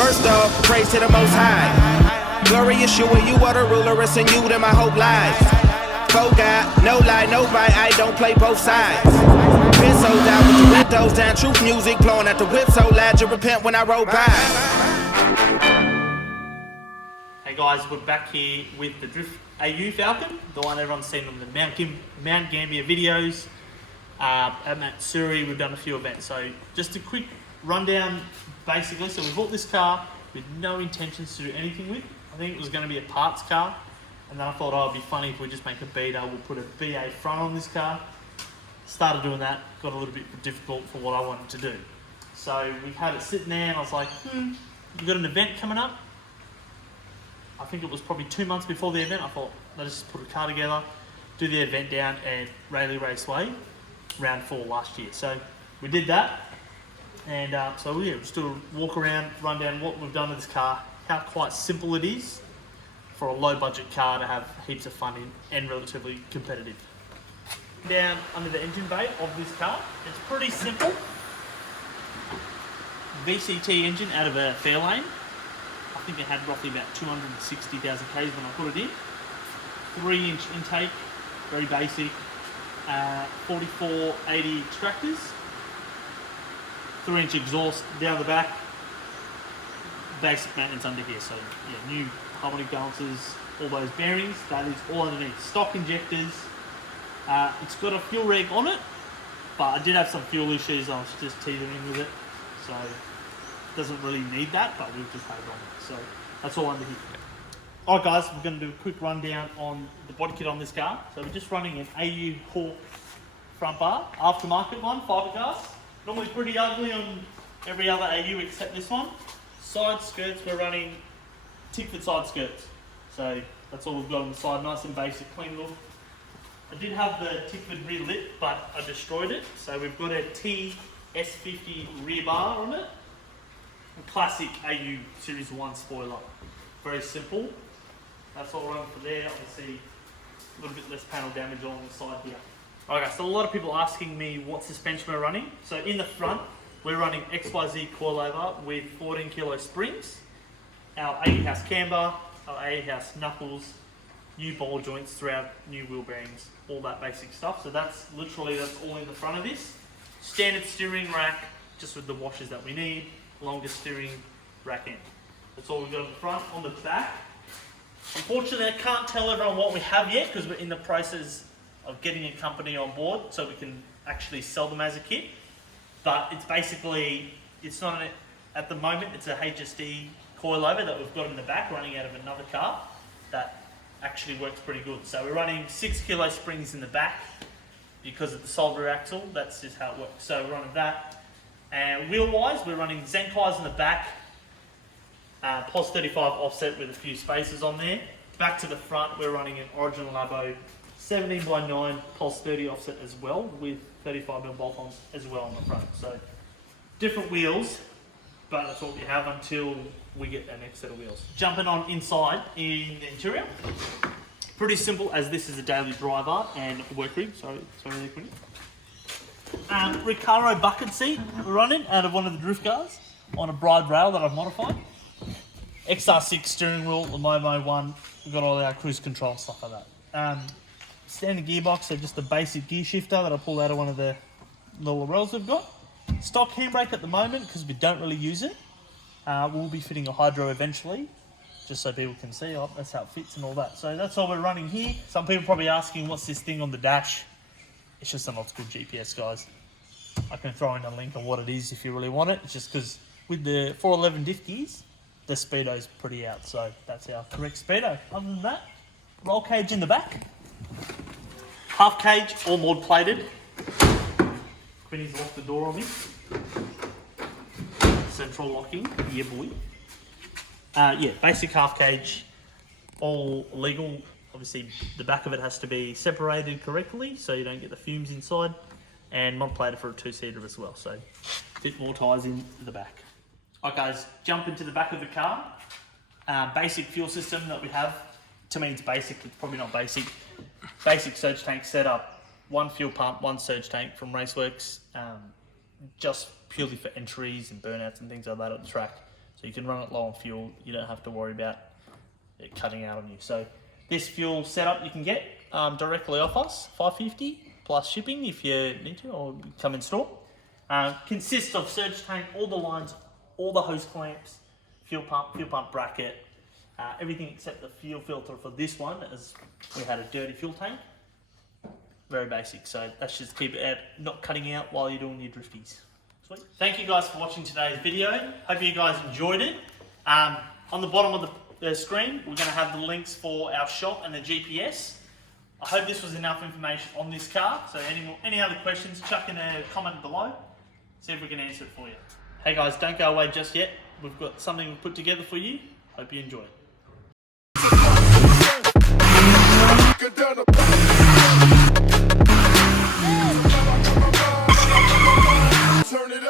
First off, praise to the Most High. Glorious you and you are the ruler, it's in you that my hope lies. Faux God, no lie, no bite, I don't play both sides. Been sold out with the windows down, truth music blowing at the whip so loud you repent when I roll by. Hey guys, we're back here with the Drift AU Falcon, the one everyone's seen on the Mount Gambier videos. At Matsuri, we've done a few events. So just a quick rundown, basically. So we bought this car with no intentions to do anything with. I think it was going to be a parts car. And then I thought, oh, it'd be funny if we just make a beta. We'll put a BA front on this car. Started doing that, got a little bit difficult for what I wanted to do. So we had it sitting there and I was like, we've got an event coming up. I think it was probably 2 months before the event. I thought, let's just put a car together, do the event down at Rayleigh Raceway, round 4 last year. So we did that. And so yeah, just do a walk around, run down what we've done with this car, how quite simple it is for a low budget car to have heaps of fun in and relatively competitive. Down under the engine bay of this car, it's pretty simple. VCT engine out of a Fairlane. I think it had roughly about 260,000 Ks when I put it in. 3-inch intake, very basic. 4480 tractors. 3-inch exhaust down the back. Basic maintenance under here. So yeah, new harmonic balancers, all those bearings. That is all underneath. Stock injectors. It's got a fuel reg on it, but I did have some fuel issues. I was just teetering with it, so it doesn't really need that, but we've just had it on it. So that's all under here. Alright guys, we're going to do a quick rundown on the body kit on this car. So we're just running an AU Hawk front bar, aftermarket one, fiberglass. Normally pretty ugly on every other AU except this one. Side skirts, we're running Tickford side skirts. So that's all we've got on the side, nice and basic, clean look. I did have the Tickford rear lip, but I destroyed it. So we've got a TS50 rear bar on it. A classic AU Series 1 spoiler. Very simple. That's all run for there. Obviously, a little bit less panel damage on the side here. Okay, so a lot of people asking me what suspension we're running. So in the front, we're running XYZ coilover with 14 kilo springs. Our 80 house camber, our 80 house knuckles, new ball joints throughout, new wheel bearings, all that basic stuff. So that's all in the front of this. Standard steering rack, just with the washers that we need. Longer steering rack end. That's all we've got on the front. On the back, unfortunately I can't tell everyone what we have yet because we're in the process of getting a company on board so we can actually sell them as a kit. But it's basically, at the moment it's a HSD coilover that we've got in the back running out of another car that actually works pretty good. So we're running 6 kilo springs in the back because of the solder axle. That's just how it works. So we're running that. And wheel wise, we're running Zenkais in the back, POS 35 offset with a few spaces on there. Back to the front, we're running an Original Labo 17x9 POS 30 offset as well with 35mm bolt-ons as well on the front. So different wheels, but that's what we have until we get our next set of wheels. Jumping on inside in the interior. Pretty simple, as this is a daily driver and work rig. Sorry, really quick. Recaro bucket seat we're running out of one of the drift cars on a bride rail that I've modified. XR6 steering wheel, the Momo one. We've got all our cruise control stuff like that. Standard gearbox, so just a basic gear shifter that I pulled out of one of the little rails we've got. Stock handbrake at the moment because we don't really use it. We'll be fitting a hydro eventually, just so people can see, oh, that's how it fits and all that. So that's all we're running here. Some people probably asking, what's this thing on the dash? It's just an optical GPS, guys. I can throw in a link on what it is if you really want it. It's just because with the 411 diff gears, the speedo's pretty out, so that's our correct speedo. Other than that, roll cage in the back. Half cage, all mod plated. Quinny's locked the door on me. Central locking, yeah boy. Yeah, basic half cage, all legal. Obviously, the back of it has to be separated correctly so you don't get the fumes inside, and mod plated for a 2-seater as well, so fit more tyres in the back. Alright guys, jump into the back of the car. Basic fuel system that we have. To me it's basic, it's probably not basic. Basic surge tank setup, 1 fuel pump, 1 surge tank from Raceworks, just purely for entries and burnouts and things like that at the track. So you can run it low on fuel. You don't have to worry about it cutting out on you. So this fuel setup you can get directly off us, $5.50 plus shipping if you need to, or come in store. Consists of surge tank, all the lines, all the hose clamps, fuel pump bracket, everything except the fuel filter for this one, as we had a dirty fuel tank. Very basic, so that's just keep it out, not cutting out while you're doing your drifties. Sweet. Thank you guys for watching today's video. Hope you guys enjoyed it. On the bottom of the screen, we're going to have the links for our shop and the GPS. I hope this was enough information on this car. So any other questions, chuck in a comment below. See if we can answer it for you. Hey guys, don't go away just yet. We've got something we've put together for you. Hope you enjoy it. Turn it up.